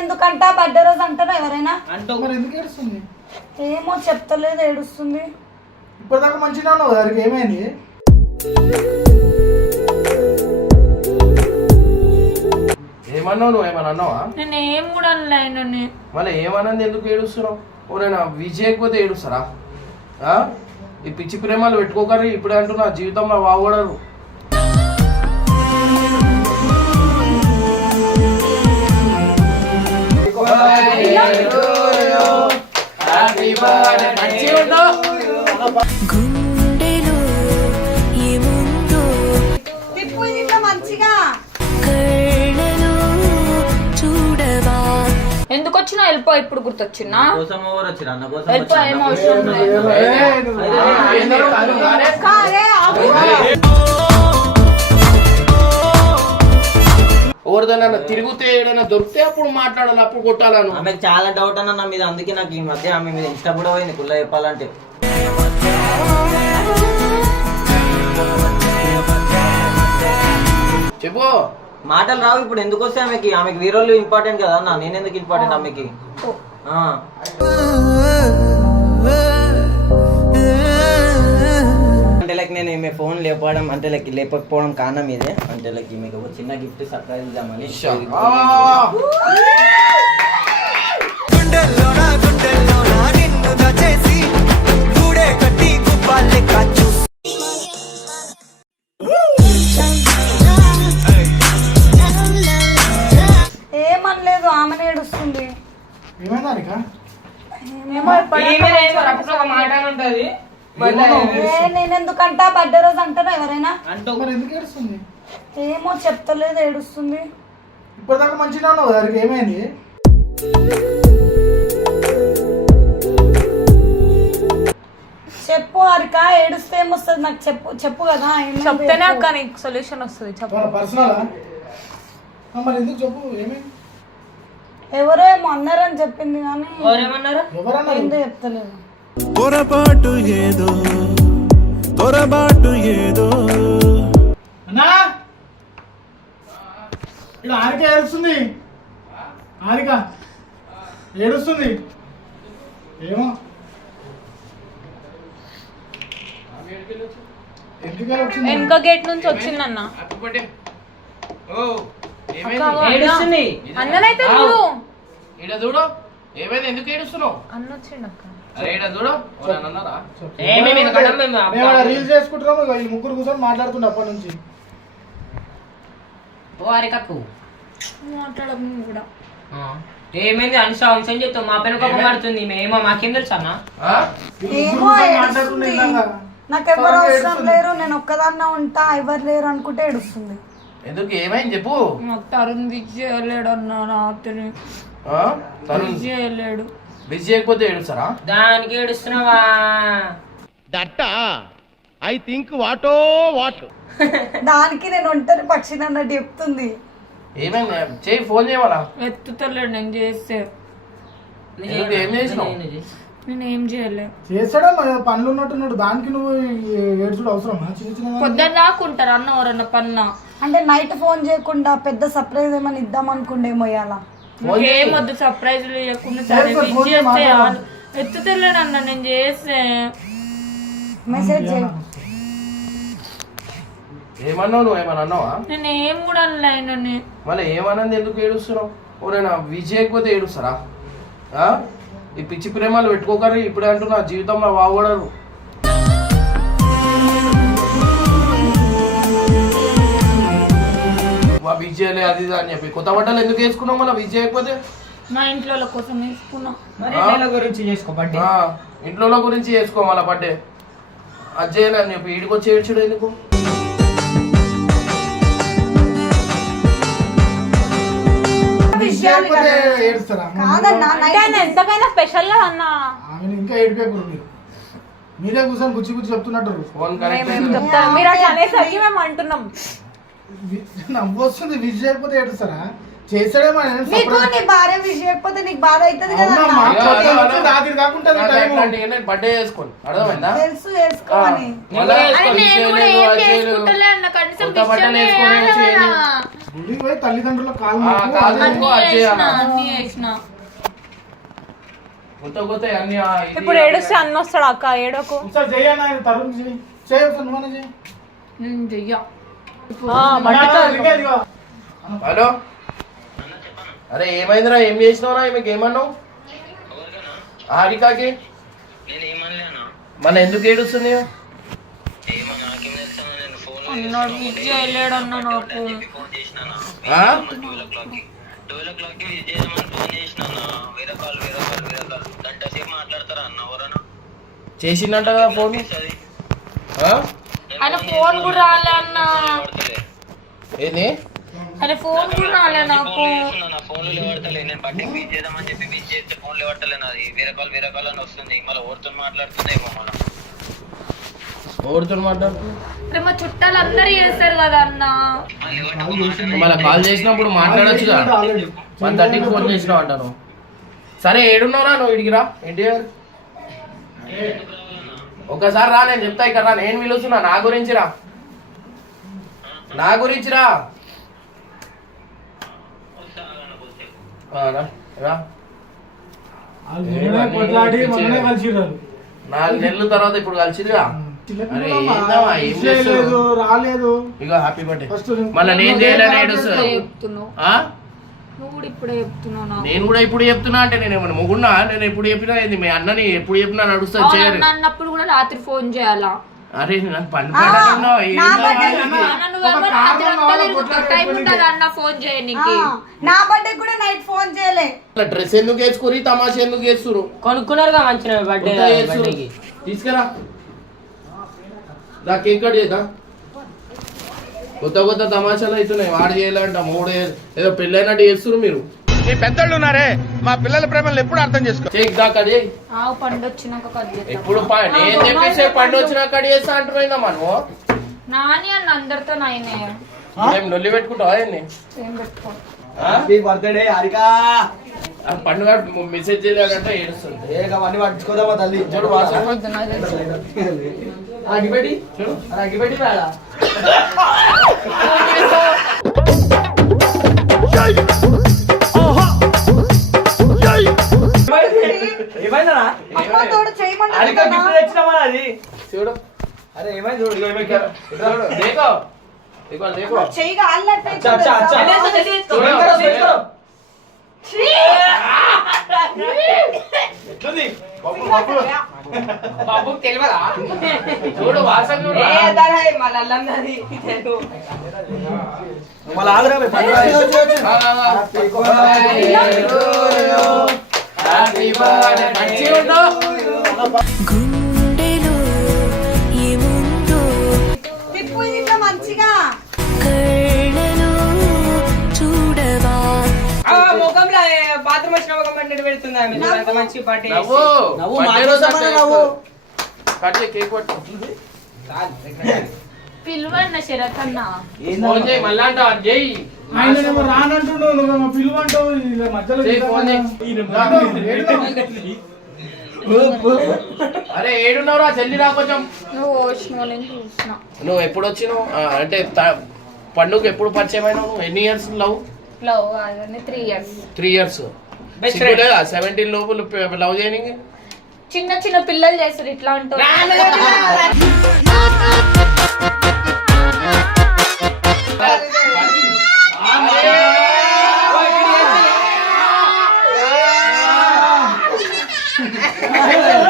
ఎందుకంట బర్త్డే రోజు అంటారా ఎవరైనా? మరి ఎందుకు ఏడుస్తుంది? ఏమో చెప్తలేదు, ఏడుస్తుంది. ఇప్పటిదాకా మంచిగా ఉన్నావు, దానికి ఏమైంది? ఏమన్నావు? నువ్వు ఏమన్నా అన్నావా? నేను ఏం కూడా అనలే. మళ్ళీ ఏమన్నది ఎందుకు ఏడుస్తున్నావు? ఓరేనా విజయకపోతే ఏడుస్తారా? ఈ పిచ్చి ప్రేమలు పెట్టుకోకరి ఇప్పుడే అంటున్నా, జీవితంలో బాగుపడరు. ఎందుకు వచ్చినా వెళ్ళిపో. ఇప్పుడు గుర్తొచ్చినా ఎవరిదైనా తిరిగితే ఏదైనా దొరికితే అప్పుడు మాట్లాడాలి, అప్పుడు కొట్టాలను. ఆమెకు చాలా డౌట్ అన్న నా మీద, అందుకే నాకు ఈ మధ్య ఆమె మీద ఇష్టం కూడా పోయింది కుల్ల చెప్పాలంటే. చెప్పు. మాటలు రావు ఇప్పుడు. ఎందుకు వస్తే ఆమెకి వీరోళ్ళు ఇంపార్టెంట్ కదా అన్న, నేనెందుకు ఇంపార్టెంట్ ఆమెకి? అంటే లైక్ నేను ఈమె ఫోన్ లేపడం అంటే లైక్ లేపకపోవడం కారణం ఇదే. అంటే లైక్ ఈమెకు చిన్న గిఫ్ట్ సర్ప్రైజ్ ఇద్దామని. ఏమనలేదు, ఆమె ఏడుస్తుంది. నేనెందుకంట బర్త్డే రోజు అంటారా ఎవరైనా? మరి ఎందుకు ఏడుస్తుంది? ఏమో చెప్తలేదు, ఏడుస్తుంది. ఇప్పటిదాకా మంచిగా ఉన్నావు, దానికి ఏమైంది? చెప్పు హరిక, ఏడుస్తే ఏమొస్తుంది నాకు చెప్పు. చెప్పు కదా, చెప్తేనే అక్క నీకు సొల్యూషన్ వస్తుంది. పర్సనల్ మరి ఎందుకు చెప్పు, ఏమైంది? ఎవరో ఏమో అన్నారని చెప్పింది కానీ ఏందో చెప్తలేదు. పొరపాటు ఏదో అన్నా ఇక్కడ హారిక ఏడుస్తుంది. హారిక ఏడుస్తుంది. ఏమో వెనక గేట్ నుంచి వచ్చిందన్న. అన్ననైతే చూడు, చూడు ఏమైంది, ఎందుకు ఏడుస్తున్నావు? అన్న వచ్చిండు అక్క. రీల్స్ చేసుకుంటున్నాము, ఈ ముగ్గురు కూర్చొని మాట్లాడుతుండే అప్పటి నుంచి. మాట్లాడము కూడా. ఏమైంది అంశ అంశం చెప్తావు, మా పైన కోపం పడుతుంది. ఏమో మాకేం తెలుసు అన్న. నాకెవరు అవసరం లేరు, నేను ఒక్కదాన్న ఉంటా, ఎవరు లేరు అనుకుంటే ఏడుస్తుంది. ఎందుకు ఏమైంది చెప్పు. తరుణ్ బిజీ వెళ్ళాడు అన్న, రాత్రి బిజీ వెళ్ళాడు. బిజీ చేయకపోతే ఏడుస్తారా? దానికి ఏడుస్తున్నావా? దట్ ఐ థింక్ వాటో వాట్. దానికి నేను ఒంటరి పక్షిని అన్నట్టు చెప్తుంది. ఏమైంది చేయి, ఫోన్ చేయమలా. ఎత్తుతలేడు, నేను చేస్తే. ఏం చేసినావు? నేను ఏం చేయలేదు. చేస్తాడా పనులు ఉన్నట్టున్నాడు, దానికి నువ్వు ఏడ్చుడు అవసరమా? చిన్న చిన్న పొద్దున్న దాకుంటారు అన్న ఎవరన్నా పన్న. అంటే నైట్ ఫోన్ చేయకుండా పెద్ద సర్ప్రైజ్ ఏమైనా ఇద్దాం అనుకుంటేమో ఇవ్వాలా? ఏమొద్దు సర్ప్రైజ్ లేకుండా సరే ఎత్తుతలేడు అన్న, నేను చేస్తే. మెసేజ్ చేయి. ఏమన్నావు? నువ్వు ఏమన్నా అన్నావా? నేను ఏం కూడా అనలే. మళ్ళీ ఏమన్నది ఎందుకు ఏడుస్తున్నావు? ఓరేనా విజయకపోతే ఏడుస్తారా? ఈ పిచ్చి ప్రేమలు పెట్టుకోకరి ఇప్పుడే అంటున్నా, జీవితంలో బాగుపడరు. విజయలే అది అని చెప్పి కొత్త బట్టలు ఎందుకు వేసుకున్నావు? మళ్ళీ విజయ్ అయిపోతే మా ఇంట్లో కోసం వేసుకున్నా. గురించి చేసుకో బర్త్డే, ఇంట్లో గురించి చేసుకో మళ్ళీ బర్త్డే. అది చేయలే అని చెప్పి ఈడికి వచ్చి ఏడ్చుడు ఎందుకు? ఎంతకైనా స్పెషల్ గా అన్న. ఇంకా ఏడిపోయి మీరే కూర్చొని గుచ్చి గుచ్చి చెప్తున్నట్టు. మీరు అట్లా అనేసరికి మేము అంటున్నాం. నవ్వు వస్తుంది, విజయ్ అయిపోతే ఏడుస్తారా? చేసాడేమో నీకు నీ భార్య విషయం చెప్పకపోతే నీకు బాధ అవుతుంది కదా అన్న. రాత్రి కాకుండా బర్త్డే చేసుకోండి అర్థమైందా తెలుసు వేసుకోమని. మళ్ళా అరే నేను కూడా విషయాలు, ఏం అజయలు, చేసుకుంటలే అన్న కనీసం కొత్త బట్టలు విషయం వేసుకొని చేయాలి చేయను. కదా. గుడికి పోయి తల్లిదండ్రుల కాలు ఆ, మొక్కు. కాలు అన్నీ మొక్కు, అజయ్ చేసిన, అన్న. అన్నీ చేసిన. కొత్త అన్ని ఇప్పుడు ఏడుస్తే అన్న వస్తాడు అక్క ఏడోకు ఒకసారి చెయ్యన్నా ఆయన తరుణ్ చెయ్యి ఒకసారి నువ్వనే చెయ్యి నేను చెయ్య ఇదిగో, ఇదిగో. హలో అరే ఏమైందిరా ఏం చేసినావురా మీకు ఏమన్నావు హారికాకి మన ఎందుకు ఏడుస్తుంది అన్నాడు విద్య వెళ్ళాడు అన్న నాకు ఆ? చేసిందంట కదా ఫోన్ ఆ? ఆయన ఫోన్ కూడా రాలే అన్న ఏంది ఆయన ఫోన్ కూడా రాలే నాకు ఎవరితో మాట్లాడుతూ అరే మా చుట్టాలు అందరు చేస్తారు కదా అన్న మళ్ళీ కాల్ చేసినప్పుడు మాట్లాడొచ్చుగా ఆల్రెడీ 1:30కి ఫోన్ చేసినావు అంటాను సరే ఏడున్నావురా నువ్వు ఇడికి రా ఎన్టీఆర్ ఒకసారి రా నేను చెప్తా ఇక్కడ రా నేను పిలుస్తున్నా నా గురించి రా రా రా కొట్లాడి మననే కలిసిరారు 4 నెలల తర్వాత ఇప్పుడు కలిసిదిగా అరే ఏందమ్మా, ఏం లేదు చేస్తావు? రాలేదు ఇగో హ్యాపీ బర్త్డే ఫస్ట్ మళ్ళీ నేను చేయాలని ఏడుస్తా చెప్తున్నావు ఆ? నువ్వు కూడా ఇప్పుడే చెప్తున్నావు నాకు నేను కూడా ఇప్పుడు చెప్తున్నా అంటే నేను ఏమన్నా మొగున్నా నేను ఎప్పుడు చెప్పినా ఏంది మీ అన్నని ఎప్పుడు చెప్పినా నడుస్తా అవును చేయరు అన్న అన్నప్పుడు కూడా రాత్రి ఫోన్ చేయాలా అరే నాకు పని పెట్టకున్నావు అన్న నువ్వేమో రాత్రి అంతా తిరుగుతావు. టైం ఉండదు అన్న ఫోన్ చేయనీకి నా బర్త్డే కూడా నైట్ ఫోన్ చేయలే. డ్రెస్ ఎందుకు వేసుకుని తమాషా ఎందుకు వేస్తురు కొనుక్కున్నారుగా మంచిగా బర్త్డే తీసుకురా దా కేక్ కట్ చేద్దా కొత్త తమాషాలు అవుతున్నాయి వాడు చేయాలంట మూడు ఏదో పెళ్ళైనట్టు చేస్తున్నారు మీరు మీ పెద్దోళ్ళు ఉన్నారే మా పిల్లల ప్రేమలు ఎప్పుడు అర్థం చేసుకో కేక్ దా కట్ చేయి ఆవు పండు వచ్చినాక కట్ చేద్దాం. ఎప్పుడు నేను తెప్పిస్తే పండు వచ్చినా కట్ చేస్తా అంటున్నాయిందా మనం నాని అన్న అందరితో నాయనే ఏం నొల్లి పెట్టుకుంటావా ఏంది ఏం పెట్టుకో బర్త్డే హారికా ఆ పండుగ మెసేజ్ చేయలేదంటే ఏడుస్తుంది అవన్నీ పట్టుకోదామా తల్లి చూడు వాట్సాప్ అగిపెట్టి చూడు అగిపెట్టి రాడా ఏమైందా అమ్మ తోడు హారికా గిఫ్ట్ చేయమన్నా తెచ్చినామా అది చూడు అరే ఏమైంది చూడు ఇగో ఈమెకి. చూడు దేకో దేకో దేకో చెయ్యి కాలినట్టు అచ్చా అచ్చా అచ్చా చూడు. ఎట్లుంది బాబు తెలియదా చూడు వాసన చూడు మళ్ళీ ఆగురా హ్యాపీ బర్త్డే మంచిగా ఉండు గుండెలో ఏముందో తిప్పు ఇట్లా మంచిగా కళ్ళలో చూడవా ముఖంలో బాత్రూమ్ వచ్చిన ముఖం పడినట్టు పెడుతుంది ఆమె. చూడు అంత మంచి పార్టీ నవ్వు నవ్వు, బర్త్డే రోజు మాట్లాడతామా అట్లా నవ్వు? కట్ చేయి కేక్ పట్టు పిలువన్న శరత్ అన్న ఫోన్ చేయి మళ్ళా అంట చేయి ఆయనేమో రానంటుండు నువ్వేమో పిలువంటావు ఇలా మధ్యలో చేయి, ఫోన్ అరే ఏడున్నావురా చెల్లి రా కొంచెం నువ్వు వచ్చినావు నేను చూసిన నువ్వు ఎప్పుడు వచ్చినావు అంటే పండుగ ఎప్పుడు పరిచయం అయినావు నువ్వు ఎన్ని ఇయర్స్ లవ్ లవ్ కాదని 3 years 3 years Best friend. 17 లోపల లవ్ చేయడానికి చిన్న చిన్న పిల్లలు చేస్తారు ఇట్లా అంటారు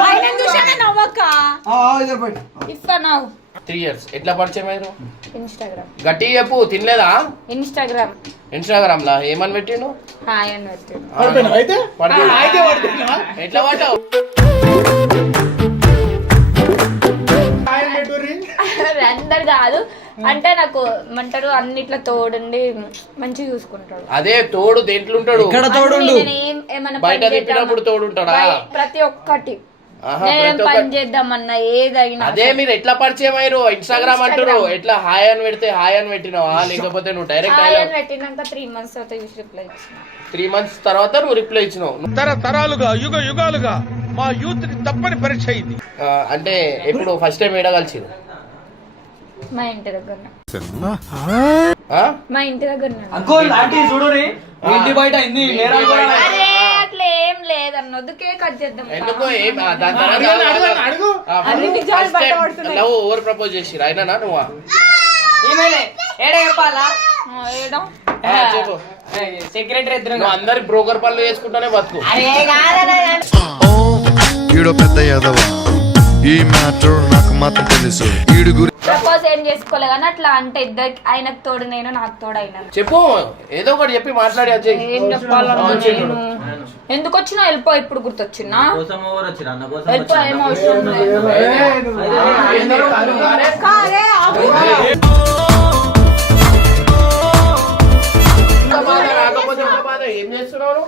ఆయన చూసానే నవ్వక ఇఫ్ నవ్వు 3 years ఎట్లా పరిచయం అయ్యారు ఇన్స్టాగ్రామ్ గట్టి చెప్పు తినలేదా ఇన్స్టాగ్రామ్ ఇన్స్టాగ్రామ్ లా ఏమని పెట్టిండు హాయ్ అని పెట్టాడు అయితే పడుకున్నా. ఎట్లా పడ్డావు ఆయన పెట్టుర్రి. అందరు కాదు అంటే నాకు ఏమంటారు అన్నిట్లో తోడుండి మంచిగా చూసుకుంటాడు అదే తోడు దేంట్లో ఉంటాడు ఇక్కడ తోడుండు నేను ఏమైనా బయట పని తిప్పినప్పుడు చేద్దామా? తోడుంటాడా ప్రతి ఒక్కటి ఆహా, నేనేం ప్రతి పని ఒక్క- చేద్దామన్నా ఏదైనా అదే మీరు ఎట్లా పరిచయం అయ్యారు? ఇన్స్టాగ్రామ్ అంటారు, ఎట్లా హాయ్ అని పెడితే హాయ్ అని పెట్టినావా, లేకపోతే నువ్వు డైరెక్ట్ ఆయన పెట్టినాక 3 months తర్వాత చూసి రిప్లై ఇచ్చిన 3 months తర్వాత నువ్వు రిప్లై ఇచ్చినావు? తరతరాలుగా యుగ యుగాలుగా మా యూత్ ని తప్పని పరీక్ష ఇది. అంటే ఎప్పుడు ఫస్ట్ టైం ఏడ కలిసింది? మా ఇంటి దగ్గర ఆ? మా ఇంటి దగ్గర అంకుల్ ఆంటీ చూడుని ఇంటి బయట ఇన్ని నేరాలు కూడా అరే అట్లా ఏం లేదన్నొద్దు కేక్ కట్ చేద్దాం ఎందుకో ఏం దాని తర్వాత లవ్ ఓవర్ ప్రపోజ్ చేసిరు అయినా నువ్వా? ఈమెయిలే ఏడే చెప్పాలా ఏడా చెప్పు. సెక్రటరీ ఇద్దరు నువ్వు అందరి బ్రోకర్ పనులు చేసుకుంటానే బతుకు. అరే కాదన్నా ఈడో పెద్ద యాదవ ఈ మ్యాటర్ నాకు మాత్రం తెలుసు ఈడు గురి ప్రపోజ్ ఏం చేసుకోలే కానీ అట్లా అంటే ఇద్దరికి ఆయనకు తోడు నేను నాకు తోడు అయినా చెప్పు, ఏదో ఒకటి చెప్పి మాట్లాడి వచ్చి. ఏం చెప్పాలన్నా నేను ఎందుకు వచ్చినా వెళ్ళిపో ఇప్పుడు గుర్తొచ్చినా కోసం ఎవరు వచ్చిర్రు? అన్న కోసం వెళ్ళిపో ఏం అవసరం లేదు కారే ఆపు. రాకపోతే ఒక బాధ ఏం చేస్తున్నావు?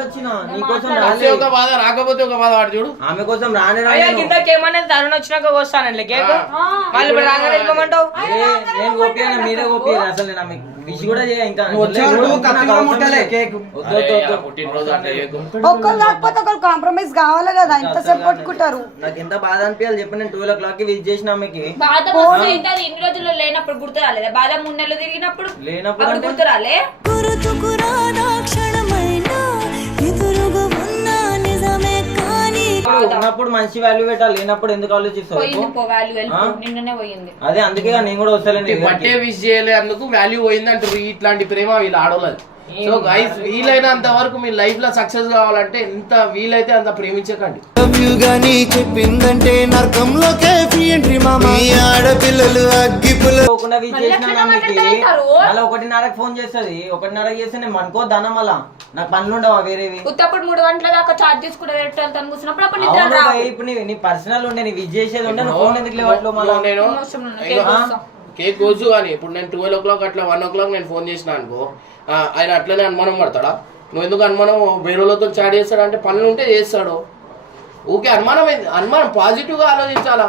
వచ్చిన నీకోసం వస్తే ఒక బాధ, రాకపోతే ఒక బాధ. వాడు చూడు, ఆమె కోసం రానే అయ్యా కిందకి ఏమనేది తరుణ్ వచ్చినాక వస్తానండి కేక్ వాళ్ళు ఇప్పుడు రాగానే వెళ్ళిపోమంటావు నేను గోపియాను, మీరే గోపియారు. అసలు నేను ఆమె విష్ కూడా చేయ ఇంకా పుట్టినరోజు అంటే చేయకు. ఒక్కరు కాకపోతే ఒకరు కాంప్రమైజ్ కావాలి కదా, ఎంతసేపు కొట్టుకుంటారు. నాకు ఎంత బాధ అనిపించాలి చెప్పి, నేను 12 o'clock కి విష్ చేసిన ఆమెకి. బాధ వస్తే అది ఇన్ని రోజులు లేనప్పుడు గుర్తు రాలేదా? బాధ 3 నెలలు తిరిగినప్పుడు లేనప్పుడు అప్పుడు గుర్తు రాలే? గుర్తుకురాదా క్షణమైనా ఎదురుగా ఉన్నా నిజమే కానీ ఉన్నప్పుడు మంచి వాల్యూ పెట్టాలి, లేనప్పుడు ఎందుకు ఆలోచిస్తావు? పోయింది పో వాల్యూ వెళ్ళిపో నిన్ననే పోయింది. అదే అందుకే నేను కూడా వస్తాను. బట్టే విష్ చేయలే అందుకు వాల్యూ పోయింది అంటారు. ఇట్లాంటి ప్రేమ వీళ్ళు ఆడోళ్ళది. సో గైస్, వీలైనంత వరకు మీ లైఫ్ లో సక్సెస్ కావాలంటే ఎంత వీలైతే అంత ప్రేమించకండి. గాని చెప్పిందంటే నరకంలోకే ఫ్రీ ఎంట్రీ మామ ఈ ఆడపిల్లలు అగ్గిపుల్ల పోకుండా విష్ చేసిన ఆమెకి మళ్ళీ 1:30కి ఫోన్ చేస్తుంది. 1:30కి చేస్తే నేను అనుకోద్దానా మళ్ళా నాకు పనులు ఉండవా వేరేవి? ఉత్తప్పుడు 3 గంటల దాకా చార్జ్ చేసుకుంటే తను కూర్చున్నప్పుడు అప్పుడు నిద్ర అవును రావు. భయ్, ఇప్పుడు నీ పర్సనల్ ఉండే నీ విష్ చేసేది ఉండే, నువ్వు ఫోన్ ఎందుకు లేవట్లో మళ్ళీ? నేను అవసరం లేదు, కేక్ వస్తా. కేక్ కోసు కానీ ఇప్పుడు నేను 12 o'clock అట్లా 1 o'clock నేను ఫోన్ చేసిన అనుకో, ఆయన అట్లనే అనుమానం పడతాడా? నువ్వు ఎందుకు అనుమానం వేరేలతో చాట్ చేస్తాడు అంటే పనులు ఉంటే చేస్తాడు. ఊకే అనుమానం ఏంది? అనుమానం పాజిటివ్ గా ఆలోచించాలా.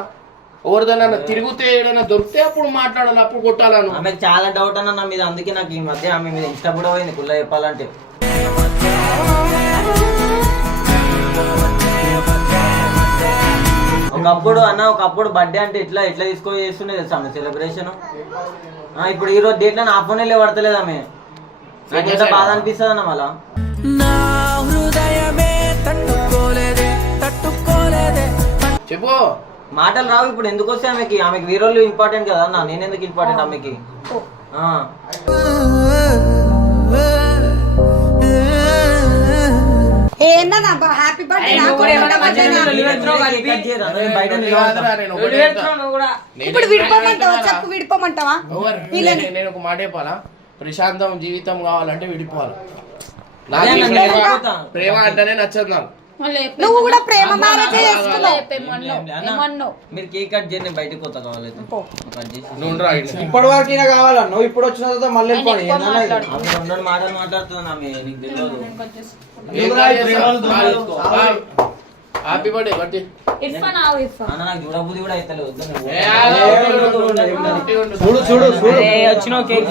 ఎవరిదైనా తిరుగుతే ఏదైనా దొరికితే అప్పుడు మాట్లాడాలి, అప్పుడు కొట్టాలను. ఆమెకు చాలా డౌట్ అన్న నా మీద, అందుకే నాకు ఈ మధ్య ఆమె మీద ఇష్టం కూడా పోయింది కుల్ల చెప్పాలంటే. ఒకప్పుడు బర్త్డే అంటే ఎట్లా తీసుకొని చేస్తుండే తెలుసా ఆమె సెలబ్రేషన్. ఇప్పుడు ఈ రోజు డేట్ లో నా ఫోన్ వెళ్ళి పడతలేదు ఆమె. నాకు ఎంత బాధ అనిపిస్తుంది అన్న మళ్ళా. చెప్పు, మాటలు రావు ఇప్పుడు. ఎందుకు వస్తే ఆమెకి వీరోళ్ళు ఇంపార్టెంట్ కదా అన్న, నేను ఎందుకు ఇంపార్టెంట్ ఆమెకి? ఏందన్నా హ్యాపీ బర్త్డే ఇప్పుడు విడిపోమంటావా? చెప్పు విడిపోమంటావా? నేను ఒక మాట చెప్పాలా, ప్రశాంతం జీవితం కావాలంటే విడిపోవాలి. ప్రేమ అంటేనే నచ్చదు నాకు. నువ్వు కూడా ప్రేమ మ్యారేజ్ చేసుకున్నావు. మీరు కేక్ కట్ చేయండి, బయటకు పోతా కావాలైతే కట్ చేసి. ఇప్పటి వరకు కావాలా? నువ్వు ఇప్పుడు వచ్చిన తర్వాత మళ్ళీ రెండు మాటలు మాట్లాడుతున్నా నీకు తెలియదు. హ్యాపీ బర్త్డే బర్త్డే అన్న నాకు చూడబుద్ధి కూడా అయితే వచ్చిన కేక్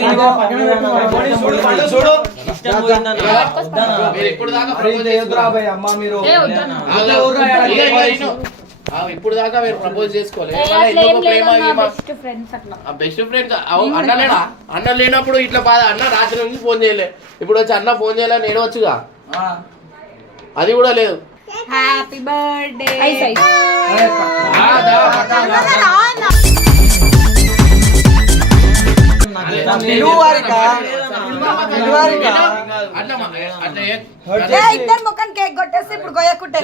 ఇప్పుడు దాకా ఇప్పుడు దాకా మీరు ప్రపోజ్ చేసుకోలేదు. బెస్ట్ ఫ్రెండ్స్ అన్నలేడా? అన్న లేనప్పుడు ఇట్లా బాధ. అన్న రాత్రి నుంచి ఫోన్ చేయలే, ఇప్పుడు వచ్చి అన్న ఫోన్ చేయలే నేను వచ్చుగా, అది కూడా లేదు. Happy birthday. ఇద్దరు ముఖం కేక్ కొట్టేసి ఇప్పుడు గొయ్యకుంటే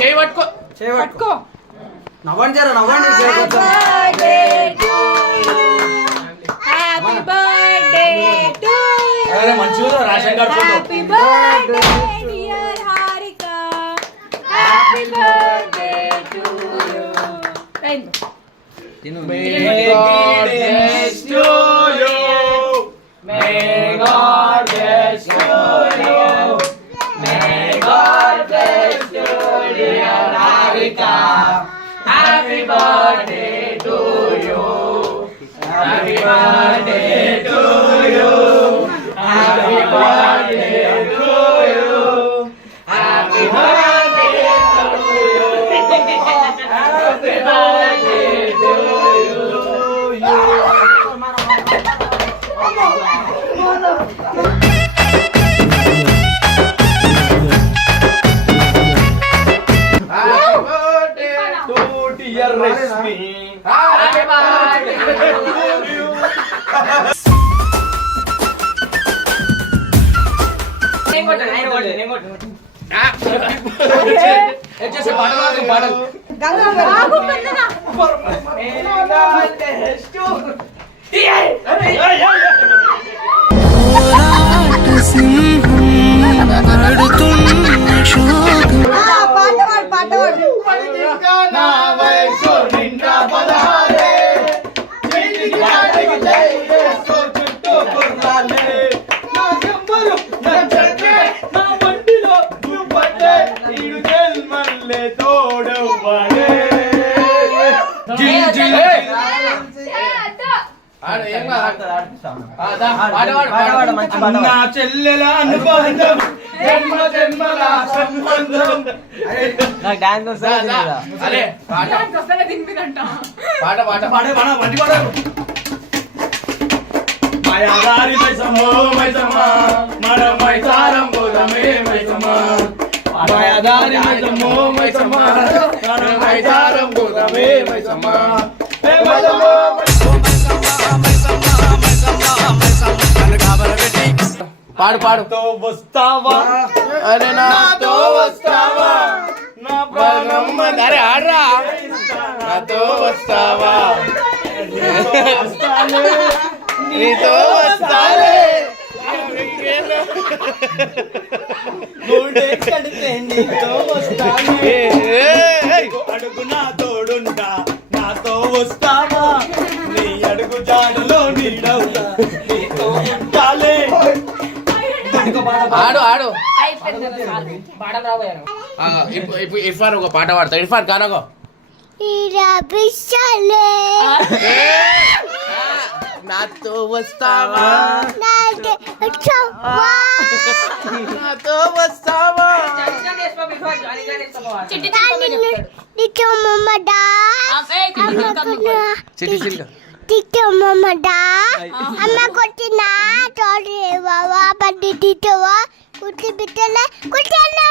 చేయి పట్టుకో, పట్టుకో. నవ్వండి జర నవ్వండి. హ్యాపీ బర్త్డే టు మంచిగా ration card photo. Happy birthday dear Harika. Happy birthday to you. May God bless you. May God bless you. May God చెల్లెల అనుబంధం జన్మ జన్మల సంబంధం. నాకు డాన్స్ వస్తుంది అరే పాట పాట పాడే పాడ వంటి పాడ మాయాదారి మైసమ్మో మైసమ్మ మన మైసారం గోదమే మైసమ్మ మాయాదారి మైసమ్మో మైసమ్మ మన మైసారం గోదమే మైసమ్మ ఏ మైసమ్మ పాడు పాడు తో వస్తావా అరే నాతో వస్తావా నా ప్రాణం అరే ఆడరా నాతో వస్తావా నీతో వస్తాలే గోల్డే కడితే నీతో వస్తానే అడుగు నా తోడుంటా నాతో వస్తావా నీ అడుగు జాడలో నీడవుతా నీతో ఉంటాలే. ఆడు ఆడు పాటలు రాబోయే ఇర్ఫాన్ ఒక పాట పాడతాడు. ఇర్ఫాన్ కానగో నాతో వస్తావా నాతో వస్తావా చిట్టి చిల్క అమ్మ కొట్టిన తోడి బాబా పట్టి తిట్టవా కుట్టి బిట్టలే కుట్టాను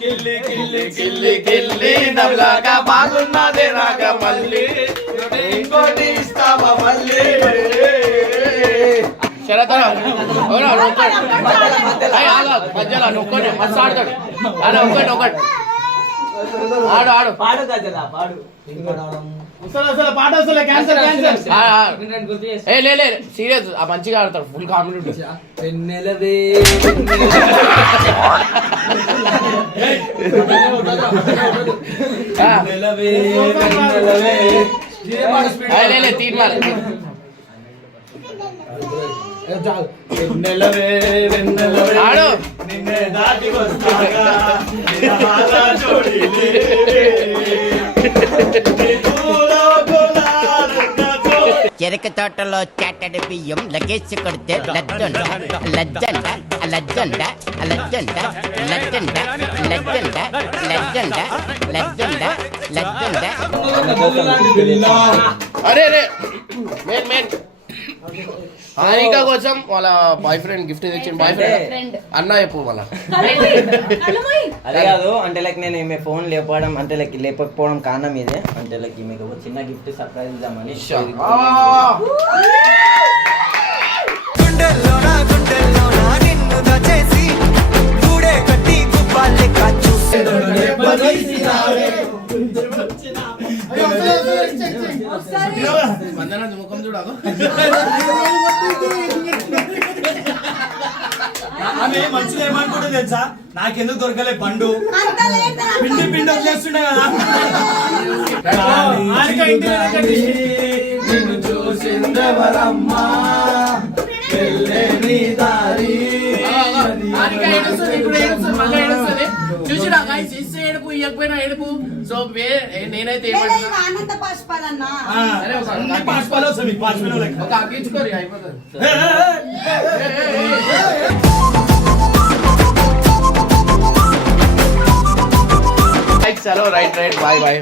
కిల్లి కిల్లి కిల్లి కిల్లి నవ్లాగా బాగున్నదే రాగ మళ్ళీ ఇంకోటి ఇస్తావా మళ్ళీ శరతరా మధ్యలో నొక్కటి మస్తు ఆడతాడు. అలా ఒకటి ఒకటి ఆడు ఆడు పాడు కదా పాడు అసలు పాట అసలు క్యాన్సర్ క్యాన్సర్. ఏ లే సీరియస్ ఆ మంచిగా ఆడతాడు. ఫుల్ కామెడీ ఉంటుంది. వెన్నెలవే లే తీన్ మార్ వెన్నెలవే వెన్నెలవే ఆడు నిన్నే దాటి వస్తాగా నిన్నహారా జోడిలే చెరక తోటలో చాటడి బియ్యం లగేసి కొడితే లజ్జండ లజ్జండ లజ్జండ లజ్జండ లజ్జండ లజ్జండ లజ్జండ లజ్జండ లజ్జండ. అరే రే మెయిన్ మెయిన్ హారిక కోసం వాళ్ళ బాయ్ ఫ్రెండ్ గిఫ్ట్ తెచ్చిన బాయ్ ఫ్రెండ్ అన్న చెప్పు వాళ్ళ. అదే కాదు అంటే లైక్ నేను ఈమె ఫోన్ లేపడం అంటే లైక్ లేపకపోవడం కారణం ఇదే అంటే లైక్ ఈమెకు ఒక చిన్న గిఫ్ట్ సర్ప్రైజ్ ఇద్దామని. గుండెల్లోనా గుండెల్లోనా నిన్ను దచేసి గూడే కట్టి గుప్పాలే కాచు ముఖం చూడకు. ఆమె మంచిగా ఏమనుకుంటే తెలుసా నాకెందుకు దొరకలే పండు పిండి పిండి వదిలేస్తుండే కదా. నిన్ను చూసిందెవరమ్మా వెళ్ళే నీ దారి చూసినాక guys, ఇస్తే ఏడుపు ఇవ్వకపోయినా ఏడుపు. సో నేనైతే లేదా ఏమంటున్నా, ఇవి ఆనంద పాష్పాలన్నా సరే ఒకసారి అన్ని పాష్పాలు వస్తాయి మీకు, పాష్పాలు లెక్క. ఒక అగ్గించుకోరు అయిపోతుంది. చలో రైట్ బాయ్ బాయ్.